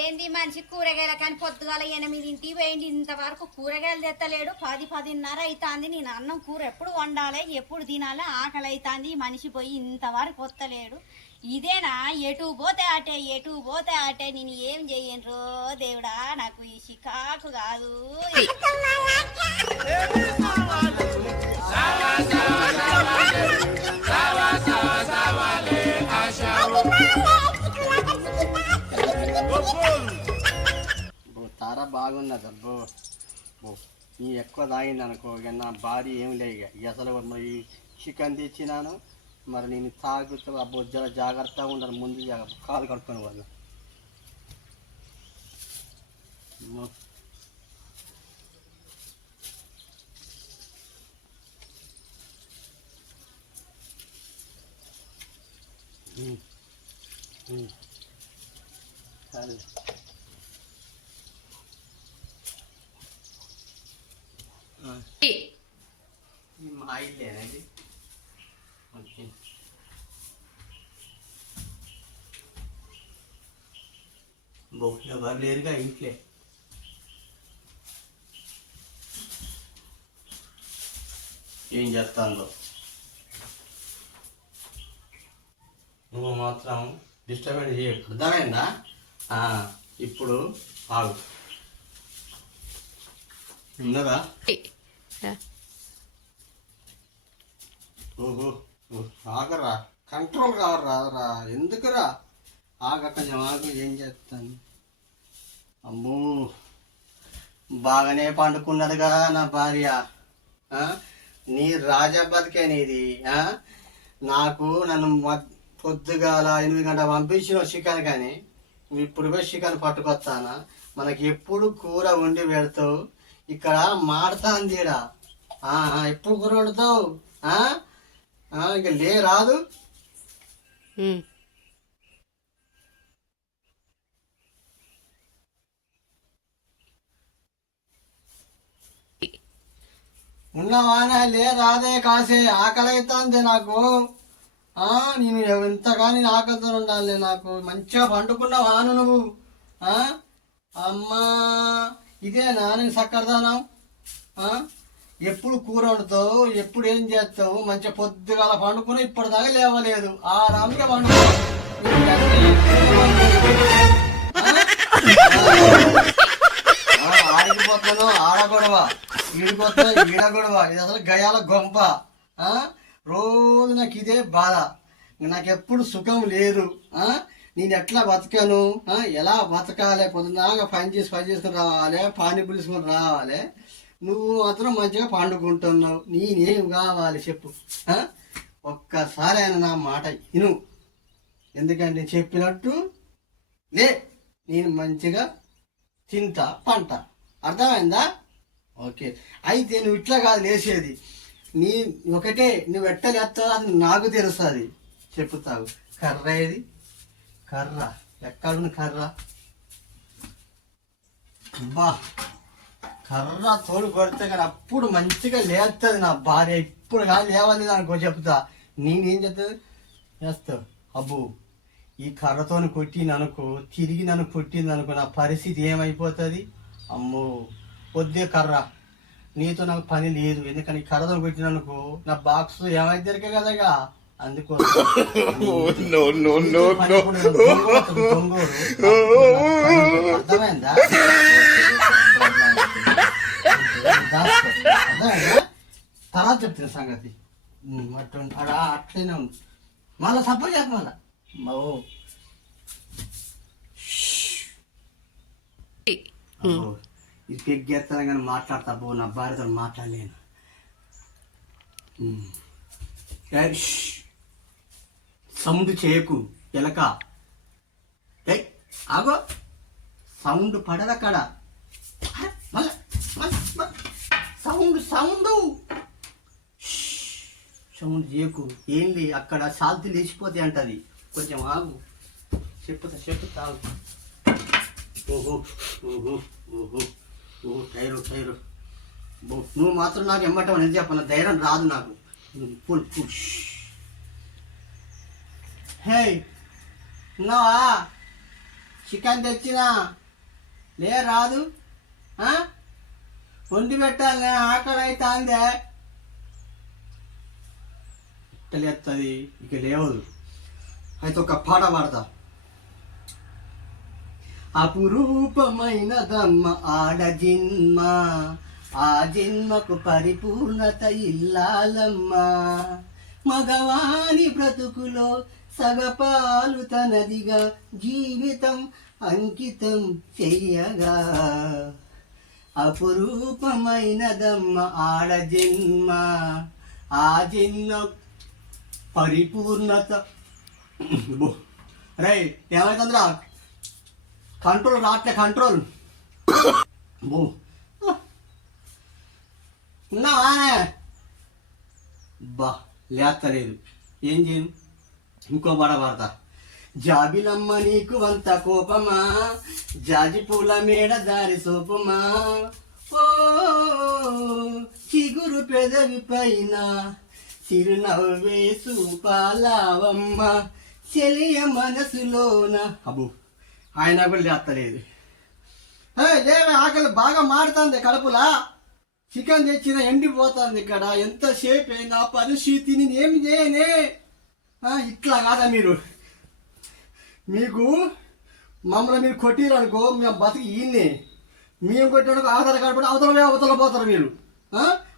ఏంది మనిషి కూరగాయల కానీ పొద్దుగాల ఎనిమిదింటికి పోయింది ఇంతవరకు కూరగాయలు తెత్తలేడు పది పదిన్నర అవుతుంది నేను అన్నం కూర ఎప్పుడు వండాలి ఎప్పుడు తినాలి ఆకలి అవుతుంది మనిషి పోయి ఇంతవరకు వస్తలేడు ఇదేనా ఎటు పోతే అటే ఎటు పోతే అటే నేను ఏం చెయ్యను దేవుడా నాకు ఈ చికాకు కాదు తార బాగున్నది అబ్బో. బో నీ ఎక్కువ తాగింది అనుకో ఇక నా భార్య ఏం లేదు ఇక. అసలు మరి చికెన్ తెచ్చినాను మరి నేను తాగుతూ అబ్బో జర జాగ్రత్తగా ఉండాలి ముందు కాలు కట్టుకొని వాళ్ళు సరే ఆ. ఈ మా ఇల్లేనండి ఓకే. ఎవరు లేరుగా ఇంట్లో. ఏం చేస్తాను నువ్వు మాత్రం డిస్టర్బెన్స్ చేయ. అర్థమైందా? ఆ, ఇప్పుడు ఆగు. ఉన్నదా? ఓహో ఓ, ఆగరా. కంట్రోల్ కావరా ఎందుకురా? ఆగ కొంచెం ఆగు ఏం చేస్తాను? అమ్మో బాగానే పండుకున్నది కదా నా భార్య. నీ రాజా బతికే నీది నాకు నన్ను పొద్దుగాల ఎనిమిది గంట పంపించిన చికెన్ కానీ ఇప్పుడు పోయి చికెన్ పట్టుకొస్తానా? మనకి ఎప్పుడు కూర వండి పెడతావు? ఇక్కడ మాడతాంది. ఆహా ఎప్పుడు కూర వండుతావు ఇక లే రాదు. ఉన్నవానా లే రాదే కాసే ఆకలి అవుతుంది నాకు. ఆ నేను ఎంతగా నేను ఆకలితో ఉండాలి నాకు. మంచిగా పండుకున్నావాను నువ్వు? ఆ? అమ్మా. ఇదే నేను సక్కరదానం. ఎప్పుడు కూర వండుతావు ఎప్పుడు ఏం చేస్తావు మంచిగా పొద్దుగాల పండుకుని ఇప్పటిదాకా లేవలేదు. ఆ రాముగా పండుకో. ఆడిపోతాను ఆడ గొడవ ఈడిపోతాను ఈడ గొడవ. ఇది అసలు గయాల గొంప. రోజు నాకు ఇదే బాధ. నాకు ఎప్పుడు సుఖం లేదు. ఆ? నేను ఎట్లా బతకాను? ఎలా బతకాలి? పొద్దున్నాక పని చేసి పని చేసుకుని రావాలి పానీ పులుసుకొని రావాలి. నువ్వు మాత్రం మంచిగా పండుకుంటున్నావు. నేనేం కావాలి చెప్పు. ఒక్కసారి ఆయన నా మాట విను. ఎందుకంటే చెప్పినట్టు లే నేను మంచిగా తింటా పంట. అర్థమైందా? ఓకే. అయితే నువ్వు ఇట్లా కాదు లేచేది. నీ ఒకటే నువ్వు ఎట్టలేస్తావు అది నాకు తెలుస్తుంది. చెప్పుతావు. కర్ర ఏది? కర్ర. ఎక్కడున్న కర్ర? అబ్బా కర్ర తోడు కొడితే కానీ అప్పుడు మంచిగా లేస్తుంది నా భార్య. ఇప్పుడు కానీ లేవాలి నాకు చెప్తా. నేనేం చెప్తుంది చేస్తావు అబ్బు ఈ కర్రతోని కొట్టిననుకో తిరిగి నన్ను కొట్టింది అనుకో నా పరిస్థితి ఏమైపోతుంది? అమ్మో వద్దే కర్ర. నీతో నాకు పని లేదు. ఎందుకని ఈ కర్రతో కొట్టిననుకో నా బాక్స్ ఏమైతే కదా అందుకోసం అర్థమైందా తర్వాత చెప్తాను సంగతి అట్లా అట్లనే ఉంది మళ్ళా సపోర్ట్ చేస్తా మళ్ళా ఓ అబ్బో, ఇది పెగ్గేస్తాను కానీ మాట్లాడతా బో నా భార్యతో మాట్లాడలేను ఉమ్. సౌండ్ చేయకు ఎలక. ఏ ఆగో. సౌండ్ పడదక్కడ సౌండ్ సౌండ్. సౌండ్ చేయకు. ఏంది అక్కడ సాల్తీ లేచిపోతే అంటది. కొంచెం ఆగు. చెప్పుతా చెప్పుతా. ఆగు ఓహో ఓహో ఓహో ఓహో టైరు టైరు. నువ్వు మాత్రం నాకు ఎమ్మటం అనేది చెప్పను. ధైర్యం రాదు నాకు. ఫుల్ పుష్ హే ఉన్నావా? చికెన్ తెచ్చినా? లే రాదు. ఆ? వండి పెట్టాలి ఆకలి అయితే అందే తెలియస్తుంది ఇక లేవదు. అయితే ఒక పాట పాడతా. అపురూపమైనదమ్మ ఆడ జిన్మ. ఆ జన్మకు పరిపూర్ణత ఇల్లాలమ్మ. మగవాని బ్రతుకులో సగపాలు తనదిగా జీవితం అంకితం చెయ్యగా. అపురూపమైనదమ్మ ఆడ జన్మ ఆ జన్మ పరిపూర్ణత. రై ఏమైతుందిరా కంట్రోల్ రాట్లే కంట్రోల్. బో. ఉన్నావానే బా లేస్తలేదు ఏం చేయను? ఇంకో బడ పడతా జాబిలమ్మ నీకు అంత కోపమా? జాజి పూల మేడ దారి సోపమా? ఓ చిగురు పెదవి పైన చిరునవ్వే సూపాలావమ్మ. చెలియ మనసులోన. అబు ఆయన కూడా చేస్తలేదు లేవే ఆకలి బాగా మారుతుంది కడుపులా. చికెన్ తెచ్చిన ఎండిపోతుంది ఇక్కడ. ఎంతసేపు అయినా పరిస్థితిని ఏమి చేయనే ఇట్లా కాదా మీరు? మీకు మమ్మల్ని మీరు కొట్టిరనుకో మేము బతికి ఈయన్ని. మేము కొట్టినకు ఆధార్ కార్డు కూడా అవతల అవతల పోతారు మీరు.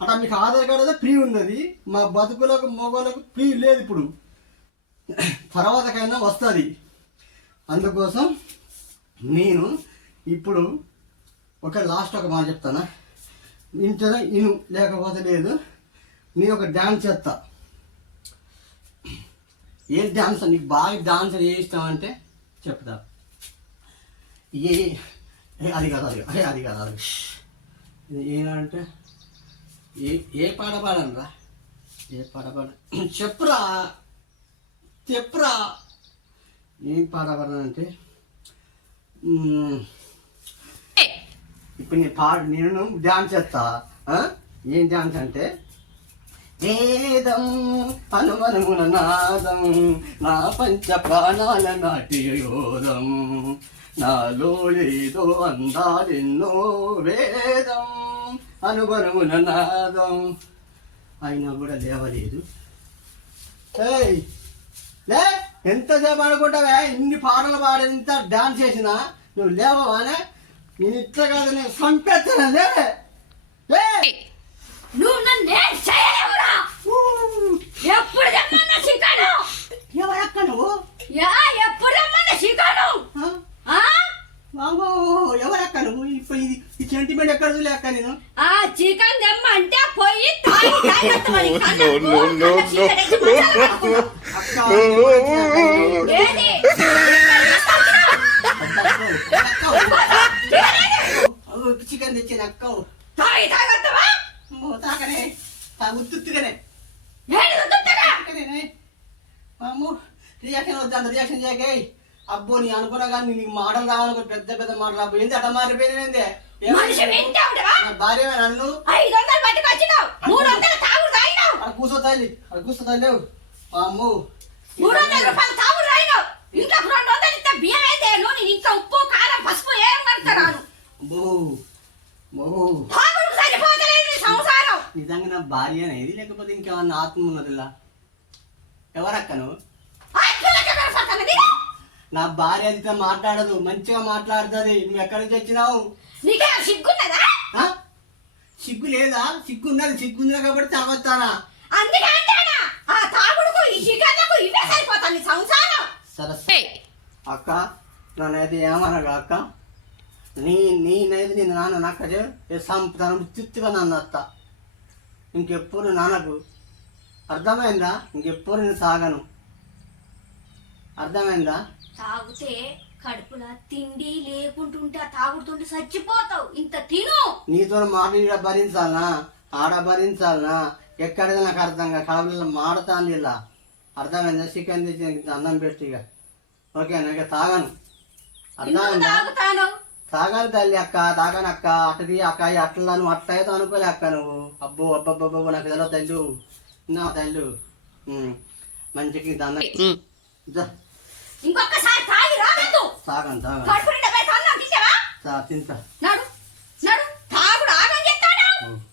అట్లా మీకు ఆధార్ కార్డు అయితే ఫ్రీ ఉన్నది. మా బతుకులకు మొగోళ్ళకు ఫ్రీ లేదు ఇప్పుడు. తర్వాతకైనా వస్తుంది. అందుకోసం నేను ఇప్పుడు ఒక లాస్ట్ ఒక మాట చెప్తానా? ఇంత ఇను లేకపోతే లేదు. నేను ఒక డ్యాన్స్ చేస్తా. ఏం డ్యాన్స్ నీకు బాగా డాన్స్ ఏ ఇష్టం అంటే చెప్తా. ఏ అది కాదు అది అరే అది కాదు అది ఏమంటే ఏ ఏ పాట పాడనరా ఏ పాట పాడ? చెప్పురా చెప్పురా. ఏం పాట పాడనంటే. ఇప్పుడు నేను పాడు నేను డాన్స్ చేస్తా? ఏం డాన్స్ అంటే వేదం హనుమనుగుణ నాదం నా పంచ ప్రాణాల నాట్యయోదం నాలో ఏదో అందాలెన్నో వేదం అనుమనుమున నాదం. అయినా కూడా లేవలేదు. లే ఎంతసేపు అనుకుంటావా? ఇన్ని పాటలు పాడి ఇంత డాన్స్ చేసినా? నువ్వు లేవవానే? నేను ఇట్లా కాదు నేను సంపెత్తనా లే. నువ్వు నన్ను ఎప్పుడు తెమ్మన్నా చికెను ఎవరక్క నువ్వు యా ఎప్పుడు తెమ్మన్నా చికెను? ఆ? ఆ? బాబో ఎవరక్క నువ్వు ఇప్పుడు ఇది ఈ సెంటిమెంట్ ఎక్కడ చూలేక నేను? ఆ చికెన్ తెమ్మంటే పోయి తాగి No, no, no, no. అక్క ఏది చికెన్ తెచ్చిన అక్క తాగి తాగొత్తమా అమ్మో, తాకనే తా ఉత్తుత్తుగానే ఏంటి గుర్తుంటగా తాకనే అమ్మో రియాక్షన్ చేయకే అబ్బో నీ అనుకున్నా కానీ నీకు మాటలు రావాలనుకో పెద్ద పెద్ద మాటలు రాబో ఏంది అట్లా మారిపోయింది భార్య నన్ను. అక్కడ కూర్చో తల్లి అక్కడ కూర్చో తల్లి అమ్మో. మూడు వందల రూపాయలు తాగుడు రెండు వందలు ఇస్తే బియ్యం అయితే నూనె ఇంకా ఉప్పు కారం పసుపు ఏం సంసారం. నిజంగా నా భార్య అనేది లేకపోతే ఇంకేమన్నా ఆత్మ ఉన్నది ఇలా ఎవరక్క నువ్వు నా భార్య అయితే మాట్లాడదు మంచిగా మాట్లాడుతుంది. నువ్వు ఎక్కడి నుంచి వచ్చినావు? నీకే సిగ్గున్నదా? ఆ? సిగ్గు లేదా? సిగ్గు ఉన్నది సిగ్గు ఉన్నది కాబట్టి తాగొస్తానా అందుకే అంటానా? ఆ తాగుడుకు ఈ సిగరెట్లకు ఇవే సరిపోతుంది సంసారం. సరే అక్క నన్నైతే ఏమనగా అక్క? నీ నేనైతే నేను నాన్న నక్క సంపుతాను తిత్తుగా నన్ను అత్త. ఇంకెప్పుడు నాన్నకు అర్థమైందా? ఇంకెప్పుడు నేను సాగను. అర్థమైందా? తాగితే కడుపుల తిండి లేకుంటుంటే ఆ తాగుడుతుంటే చచ్చిపోతావు. ఇంత తిను. నీతో మాట ఈడ భరించాలనా? ఆడ భరించాలనా? ఎక్కడైనా నాకు అర్థం కాదు కడవలో మాడతాంది ఇలా. అర్థమైందా? చికెన్ తెచ్చి నాకు అన్నం పెట్టి ఇక. ఓకేనా? ఇక తాగను. అర్థమైందా? తాగుతాను? తాగాలి తల్లి అక్క తాగాను అక్క. అట్టది అక్క అట్లా నువ్వు అట్లా అయితే అనుకోలే అక్క నువ్వు. అబ్బో అబ్బబ్బబ్బో నాకు తెలియదు తల్లు. నా తల్లు. ఉమ్. మంచికి దండ ఇంకొకసారి తాగి రావద్దు. తాగ తాగను తాగను. కడుపు నిండా పోయి అన్నం తింటావా? తా- తింటా. నడు నడు తాగుడు ఆగం చెప్తాడా.